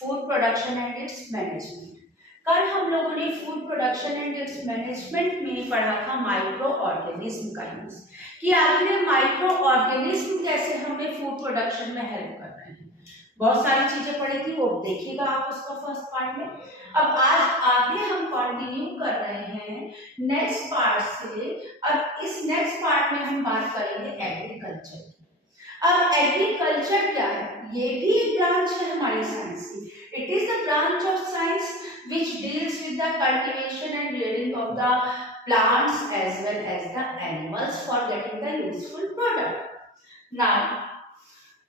Food production and it's management. कल हम लोगों ने food production and it's management में पढ़ा था माइक्रो ऑर्गेनिज्म का यूज, कि आखिर माइक्रो ऑर्गेनिज्म कैसे हमें फूड प्रोडक्शन में हेल्प कर रहे हैं। बहुत सारी चीजें पढ़ी थी, वो देखिएगा आप उसका फर्स्ट पार्ट में। अब आज आगे हम कंटिन्यू कर रहे हैं नेक्स्ट पार्ट से। अब इस नेक्स्ट पार्ट में हम बात करेंगे एग्रीकल्चर की। अब एग्रीकल्चर क्या है? ये भी एक ब्रांच है हमारी साइंस की। It is the branch of science which deals with the cultivation and rearing of the plants as well as the animals for getting the useful product. Now,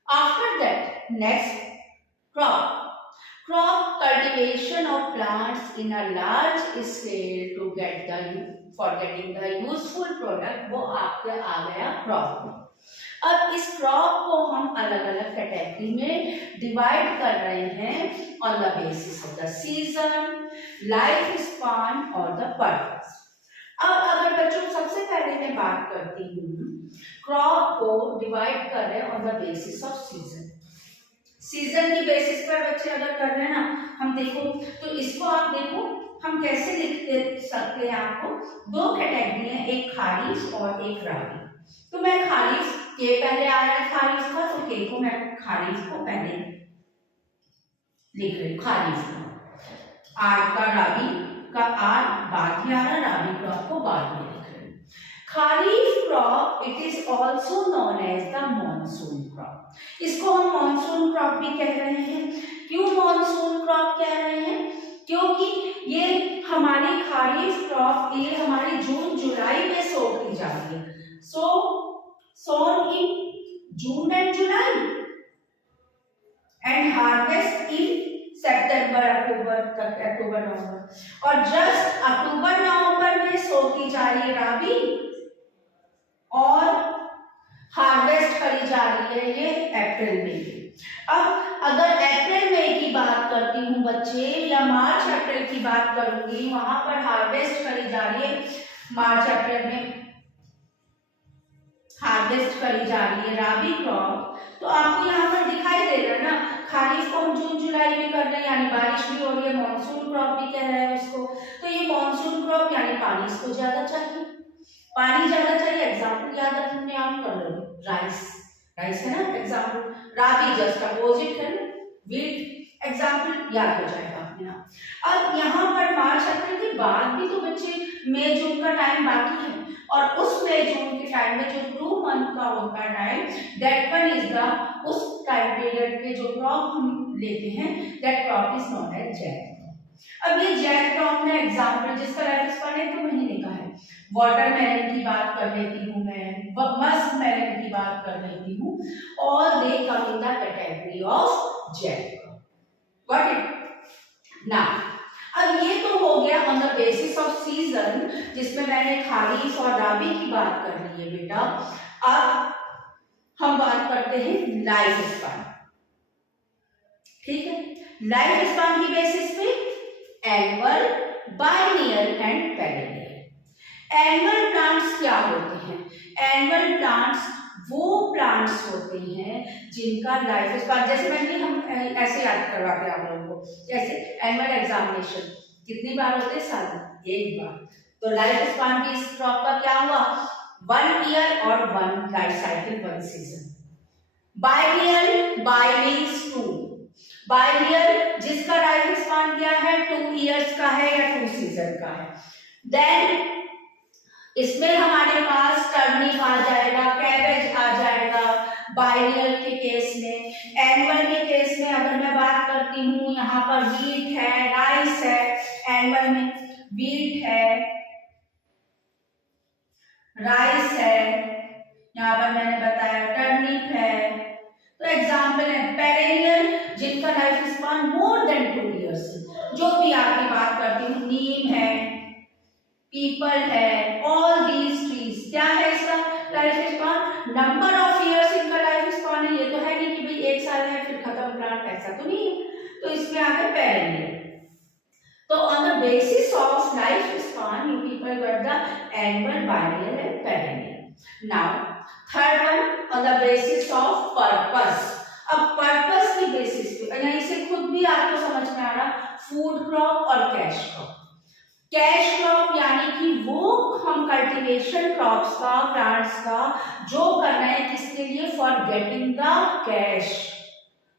after that, next, crop cultivation of plants in a large scale to get the for getting the useful product, वो आपके आ गया crop में। अब इस crop को हम अलग अलग कैटेगरी में डिवाइड कर रहे हैं on the basis of the season, life span और द पर्पस। अब अगर बच्चों सबसे पहले मैं बात करती हूँ, क्रॉप को डिवाइड कर रहे हैं on the basis of season. Season की बेसिस पर बच्चे अगर कर रहे हैं ना, हम देखो तो इसको आप देखो हम कैसे लिख सकते हैं। आपको दो कैटेगरी है, एक खारिफ और एक राबी। तो मैं खारिफ के पहले आ रहा है खारिफ का, तो के को मैं खारिफ को पहले लिख रही हूँ, खारिफ का। आर का राबी का आर बाद में आ रहा, राबी क्रॉप को बाद में लिख रही हूँ। Kharif crop it is also known as the monsoon crop. इसको हम मॉनसून क्रॉप भी कह रहे हैं। क्यों मॉनसून क्रॉप कह रहे हैं? क्योंकि ये हमारी खारिफ क्रॉप ये हमारी जून जुलाई में सो की जाती है। sown in June and July and harvest in September, October, November। और जस्ट अक्टूबर नवंबर में सो की जा रही है राबी और हार्वेस्ट करी जा रही है ये अप्रैल में। अब अगर अप्रैल मई की बात करती हूँ बच्चे, या मार्च अप्रैल की बात करूंगी, वहां पर हार्वेस्ट करी जा रही है, मार्च अप्रैल में हार्वेस्ट करी जा रही है राबी क्रॉप। तो आपको यहाँ पर दिखाई दे रहा है ना, खारिफ को हम जून जुलाई में कर रहे हैं, यानी बारिश भी हो रही है, मॉनसून क्रॉप भी कह रहे हैं उसको। तो ये मॉनसून क्रॉप यानी पानी इसको ज्यादा चाहिए, पानी ज्यादा चाहिए। एग्जाम्पल याद रखने आप कर लो, राइस, राइस है ना एग्जाम्पल, राबी जस्ट अपोजिट है ना, वीट, एग्जाम्पल याद हो जाएगा अपने आप। अब यहाँ पर मार्च अप्रैल के बाद भी तो बच्चे मई जून का टाइम बाकी है, और उस मई जून के टाइम में जो 2 मंथ का होता है time, that one is the उस टाइम पीरियड के जो क्रॉप हम लेते हैं, that crop is known as जैक। अब ये जैक क्रॉप में एग्जाम्पल जिसका लाइफ स्पान 1 महीने का है, वाटरमेलन की बात कर लेती हूँ मैं, मस्क मेलन की बात कर लेती हूँ, और they come in the category of jack. Got it? Now अब ये तो हो गया on the basis of season, जिसमें मैंने खारिफ और राबी की बात कर ली है बेटा। अब हम बात करते हैं लाइफ स्पान। ठीक है, लाइफ स्पान की बेसिस पे annual, biennial and perennial. Annual plants क्या होते हैं? एनुअल प्लांट्स वो प्लांट्स होते हैं जिनका लाइफ स्पान, जैसे मैंने हम ऐसे याद करवाते हैं आप लोगों को, जैसे एनुअल एग्जामिनेशन कितनी बार होते हैं? साल में 1 बार। तो लाइफ स्पान भी इस क्रॉप का क्या हुआ? 1 ईयर और 1 life cycle, 1 season. Biennial, by means 2, biennial जिसका लाइफ स्पान क्या है? 2 इयर्स का है या 2 सीजन का है। देन इसमें हमारे पास टर्निप आ जाएगा, कैबेज आ जाएगा बाइनियल के केस में। एनुअल के केस में अगर मैं बात करती हूँ, यहाँ पर वीट है, राइस है, एनुअल में वीट है, राइस है, यहाँ पर मैंने बताया टर्निप है। तो एग्जाम्पल है। पेरेनियल जिनका life span more than 2 years है, जो भी आपकी बात करती हूँ, नीम है, पीपल है, ऑल दीज ट्रीज। क्या है इसका life span? Number of years इनका लाइफ स्पान है। ये तो है नहीं कि भाई 1 साल है फिर खत्म प्लांट, ऐसा तो नहीं है। तो इसमें आ गया पेरेनियल। तो on the basis of life span you people got the annual, biennial and perennial. Now third one on the basis of purpose. अब पर्पस की बेसिस पे यहीं से खुद भी आपको समझ में आ रहा, फूड क्रॉप और कैश क्रॉप। कैश क्रॉप यानी कि वो हम कल्टीवेशन क्रॉप्स का, प्लांट्स का जो कर रहे हैं किसके लिए, for getting the cash,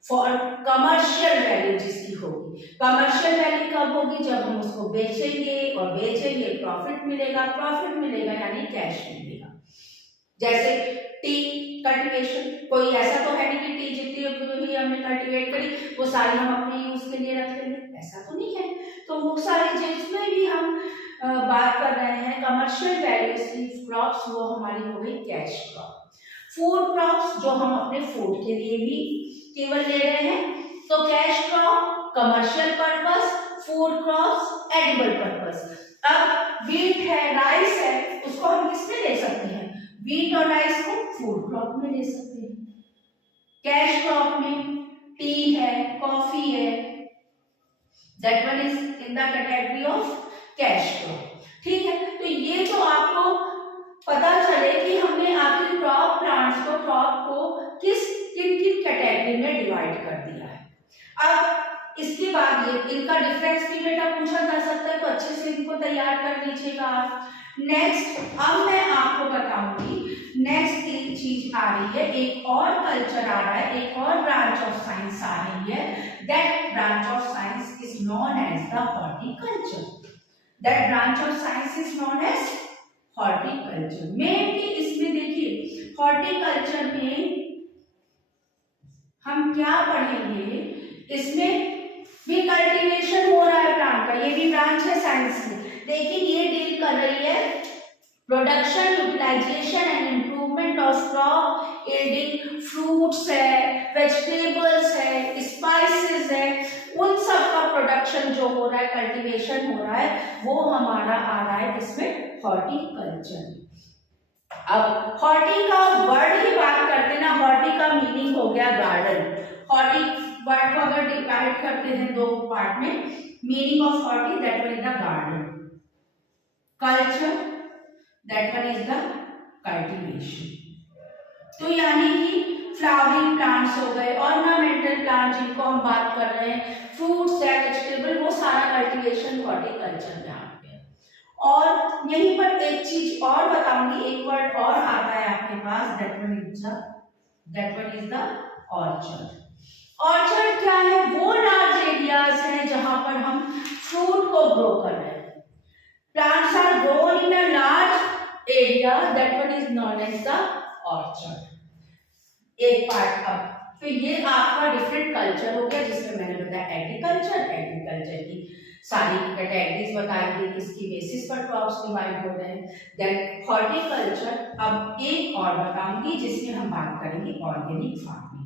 for commercial value जिसकी होगी। कमर्शियल वैल्यू कब होगी, जब हम उसको बेचेंगे और बेचेंगे प्रॉफिट मिलेगा, प्रॉफिट मिलेगा यानी कैश मिलेगा। जैसे टी कल्टीवेशन, कोई ऐसा तो है नहीं कि टी जितनी भी हमने कल्टीवेट करी वो सारी हम अपने यूज के लिए रख लेंगे, ऐसा तो नहीं है। तो वो सारी जिसमें भी हम बात कर रहे हैं कमर्शियल वैल्यूज की क्रॉप्स, वो हमारी हो गई कैश क्रॉप। फूड क्रॉप्स जो हम अपने फूड के लिए भी केवल ले रहे हैं, तो cash crop commercial purpose, food crops edible purpose. अब व्हीट है, राइस है, उसको हम किसमें ले सकते हैं, व्हीट और राइस को फूड क्रॉप में ले सकते हैं। कैश क्रॉप में टी है, कॉफी है, that one is in the category of cash crop. ठीक है, तो ये जो आपको पता चले कि हमने आखिर क्रॉप प्लांट्स को, क्रॉप को किस किन किन कैटेगरी में डिवाइड कर दिया है। अब इसके बाद ये इनका डिफरेंस भी बेटा पूछा जा सकता है, तो अच्छे से इनको तैयार कर लीजिएगा आप। नेक्स्ट अब मैं आपको बताऊंगी, नेक्स्ट एक चीज आ रही है, एक और कल्चर आ रहा है, एक और ब्रांच ऑफ साइंस आ रही है। That branch of science is known as the horticulture. That branch of science is known as horticulture. Mainly इसमें देखिए हॉर्टिकल्चर में हम क्या पढ़ेंगे, इसमें भी कल्टीवेशन हो रहा है प्लांट का, ये भी ब्रांच है साइंस में, लेकिन ये डील कर रही है production, utilisation and improvement of crop yielding, fruits है, वेजिटेबल्स है, स्पाइसेस है, उन सब का प्रोडक्शन जो हो रहा है, कल्टीवेशन हो रहा है, वो हमारा आ रहा है इसमें हॉर्टिकल्चर। अब हॉर्टी का वर्ड ही बात करते ना, हॉर्टी का मीनिंग हो गया गार्डन। हॉर्टी वर्ड को अगर डिवाइड करते हैं दो पार्ट में, meaning of horti that one is the garden, culture that one is the cultivation. तो यानी कि फ्लावरिंग प्लांट्स हो गए, ऑर्नामेंटल प्लांट जिनको हम बात कर रहे हैं, फ्रूट्स है, वेजिटेबल, वो सारा कल्टीवेशन हॉर्टिकल्चर में आ गया। और यहीं पर एक चीज और बताऊंगी, एक वर्ड और आता है आपके पास, that one is the orchard. Orchard क्या है, वो लार्ज एरियाज हैं जहां पर हम फ्रूट को ग्रो कर रहे हैं। Plants are grown in a large area, that one is known as the orchard. एक पार्ट अब तो ये आपका डिफरेंट कल्चर हो गया, जिसमें मैंने बताया एग्रीकल्चर की सारी कैटेगरीज बताई गई, किसकी बेसिस पर क्रॉप्स डिवाइड हो रहे हैं। देन हॉर्टिकल्चर, अब एक और बताऊंगी जिसमें हम बात करेंगे ऑर्गेनिक फार्मिंग।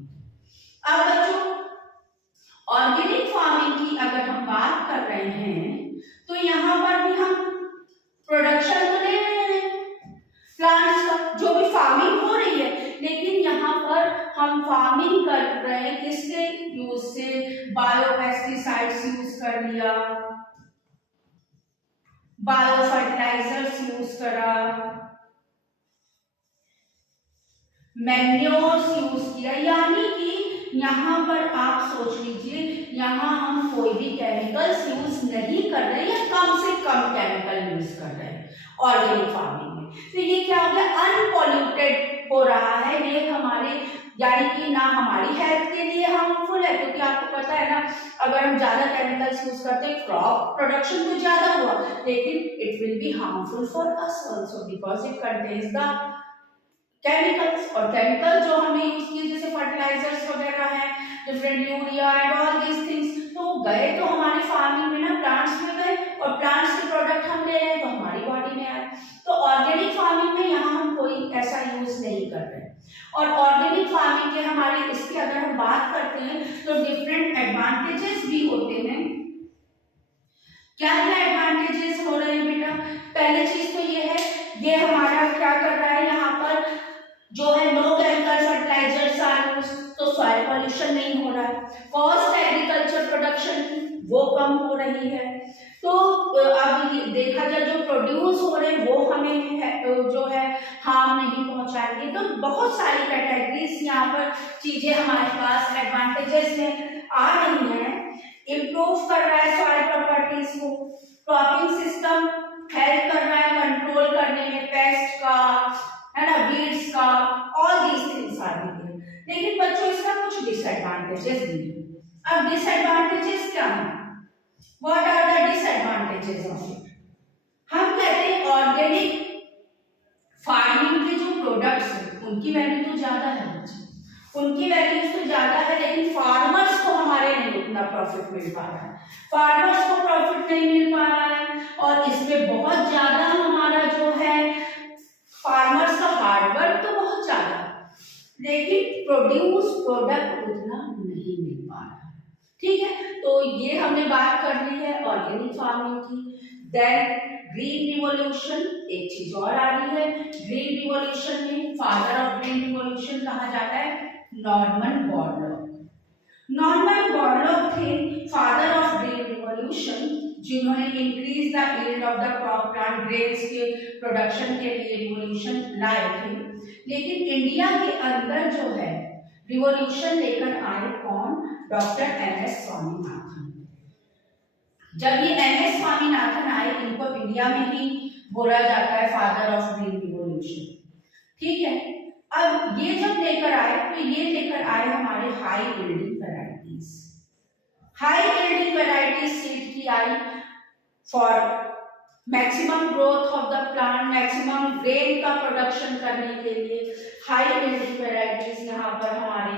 अब बच्चों ऑर्गेनिक फार्मिंग की अगर हम बात कर रहे हैं, तो यहाँ पर भी हम प्रोडक्शन तो ले रहे हैं प्लांट्स का, जो भी फार्मिंग हो रही है, लेकिन यहाँ पर हम फार्मिंग कर रहे हैं किसके यूज से, बायोपेस्टिसाइड्स यूज कर लिया, बायो फर्टिलाइजर्स यूज करा, मैन्योर्स यूज किया। यानी कि यहाँ पर आप सोच लीजिए, यहाँ हम कोई भी केमिकल्स यूज नहीं कर रहे हैं, या कम से कम केमिकल यूज कर रहे हैं ऑर्गेनिक फार्मिंग में। तो ये क्या हो गया, अनपॉल्यूटेड हो रहा है ये हमारे, यानी कि ना हमारी हेल्थ के लिए हार्मफुल है, क्योंकि आपको पता है ना, अगर हम ज्यादा केमिकल्स यूज करते हैं, क्रॉप प्रोडक्शन तो ज्यादा हुआ, लेकिन it will be harmful for us also, because it contains the chemicals. और केमिकल जो हमने यूज किए जैसे फर्टिलाइजर्स वगैरह है, different urea and all these things, तो गए तो हमारी फार्मिंग में ना, प्लांट्स में गए, और प्लांट्स के प्रोडक्ट हम ले रहे हैं तो हमारी बॉडी में आए। तो ऑर्गेनिक फार्मिंग में यहाँ हम कोई ऐसा यूज नहीं कर रहे हैं। और ऑर्गेनिक फार्मिंग के हमारे इसकी अगर हम बात करते हैं तो डिफरेंट एडवांटेजेस भी होते हैं। क्या क्या एडवांटेजेस हो रहे हैं बेटा, पहली चीज तो ये है, ये हमारा क्या कर रहा है, यहाँ पर जो है no chemical fertilisers are used, तो सॉइल पॉल्यूशन नहीं हो रहा है। कॉस्ट एग्रीकल्चर प्रोडक्शन की वो कम हो रही है। तो अब देखा जाए जो प्रोड्यूस हो रहे हैं वो हमें जो है हार्म नहीं पहुंचाएंगे। तो बहुत सारी कैटेगरीज यहाँ पर चीजें हमारे पास एडवांटेजेस में आ रही हैं। इम्प्रूव कर रहा है सॉइल प्रॉपर्टीज को, क्रॉपिंग सिस्टम हेल्प कर रहा है कंट्रोल करने में पेस्ट का, है ना, वीड्स का, all these things are there. लेकिन बच्चों इसका कुछ डिसएडवांटेजेस भी है। अब डिसएडवांटेजेस क्या है? What are the disadvantages of it? हम कहते हैं ऑर्गेनिक फार्मिंग के जो प्रोडक्ट्स हैं उनकी वैल्यू तो ज्यादा है बच्चे, उनकी वैल्यूज तो ज्यादा है, लेकिन फार्मर्स को हमारे नहीं उतना प्रॉफिट मिल पा रहा है, फार्मर्स को प्रॉफिट नहीं मिल पा रहा है। और इसमें बहुत ज्यादा हमारा जो है फार्मर्स का हार्डवर्क तो बहुत ज्यादा, लेकिन प्रोड्यूस प्रोडक्ट उतना नहीं मिल पा रहा है। ठीक है, तो ये हमने बात कर ली है ऑर्गेनिक फार्मिंग की। देन ग्रीन रिवॉल्यूशन, एक चीज और आ रही है। ग्रीन रिवॉल्यूशन में फादर ऑफ ग्रीन रिवॉल्यूशन कहा जाता है नॉर्मन बोरलॉग। नॉर्मन बोरलॉग थे फादर ऑफ ग्रीन रिवॉल्यूशन, जिन्होंने increase the yield of the crop plant grains के प्रोडक्शन के लिए रिवॉल्यूशन लाए थे। लेकिन इंडिया के अंदर जो है रिवॉल्यूशन लेकर आए कौन? Doctor MS Swaminathan. जब ये एमएस स्वामीनाथन आए, इनको इंडिया में ही बोला जाता है फादर ऑफ ग्रीन रिवॉल्यूशन। ठीक है, अब ये जब लेकर आए तो ये लेकर आए हमारे high yielding varieties. High yielding varieties seed की आई for maximum growth of the plant, maximum grain का प्रोडक्शन करने के लिए हाई यील्डिंग वैरायटीज यहाँ पर हमारे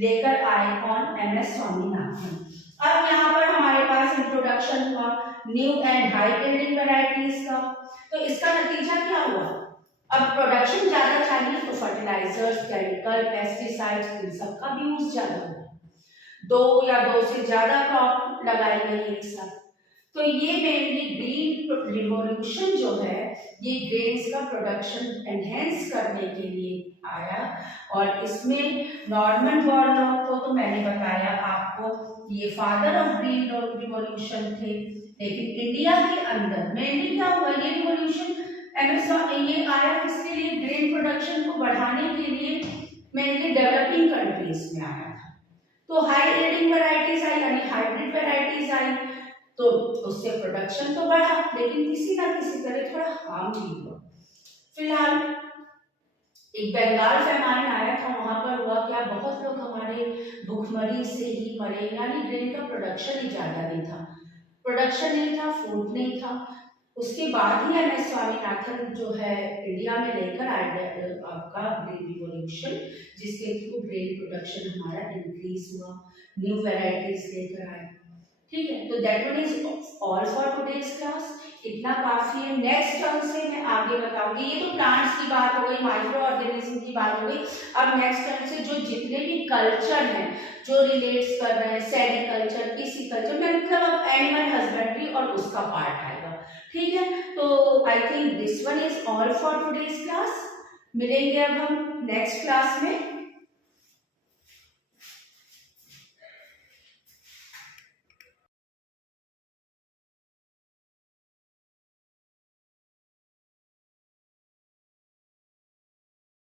लेकर आए कौन? एमएस स्वामीनाथन। अब यहाँ पर हमारे पास इंट्रोडक्शन हुआ new and high yielding varieties का। तो इसका नतीजा क्या हुआ? अब प्रोडक्शन ज्यादा चाहिए तो फर्टिलाइजर्स, केमिकल, पेस्टिसाइड्स, इन सब का भी यूज ज्यादा हुआ। 2 या 2 से ज्यादा क्रॉप लगाई गई एक साथ। तो ये मेनली ग्रीन रिवॉल्यूशन जो है ये ग्रेन्स का प्रोडक्शन एनहेंस करने के लिए आया। और इसमें नॉर्मन बोरलॉग को तो मैंने बताया आपको ये फादर ऑफ ग्रीन रिवॉल्यूशन थे। लेकिन इंडिया के अंदर मेनली क्या हुआ? ये रिवॉल्यूशन ये आया किसके लिए? ग्रेन प्रोडक्शन को बढ़ाने के लिए, मेनली डेवलपिंग कंट्रीज में आया था। तो हाई यील्डिंग वैरायटीज आई यानी हाइब्रिड वैरायटीज आई, तो उससे प्रोडक्शन तो बढ़ा, लेकिन किसी ना किसी तरह थोड़ा हार्म भी हुआ। फिलहाल एक बंगाल पैमाइन आया था, वहां पर हुआ क्या? बहुत लोग हमारे भूखमरी से ही मरे, यानी ग्रेन का प्रोडक्शन ही ज्यादा नहीं था, प्रोडक्शन नहीं था, फूड नहीं था। उसके बाद ही एमएस स्वामीनाथन जो है इंडिया में लेकर आए आपका ग्रीन रिवॉल्यूशन, जिसके थ्रू ग्रेन प्रोडक्शन हमारा इंक्रीज हुआ, न्यू वैरायटीज लेकर आए। ठीक है, तो that one is all for today's class. इतना काफी है। नेक्स्ट टर्म से मैं आगे बताऊंगी। ये तो प्लांट्स की बात हो गई, माइक्रो ऑर्गेनिज्म की बात हो गई। अब नेक्स्ट टर्म से जो जितने भी कल्चर हैं जो रिलेट्स कर रहे हैं, सेरिकल्चर, पिसिकल्चर, मतलब अब एनिमल हस्बेंड्री और उसका पार्ट आएगा। ठीक है, तो I think this one is all for today's class. मिलेंगे अब हम नेक्स्ट क्लास में।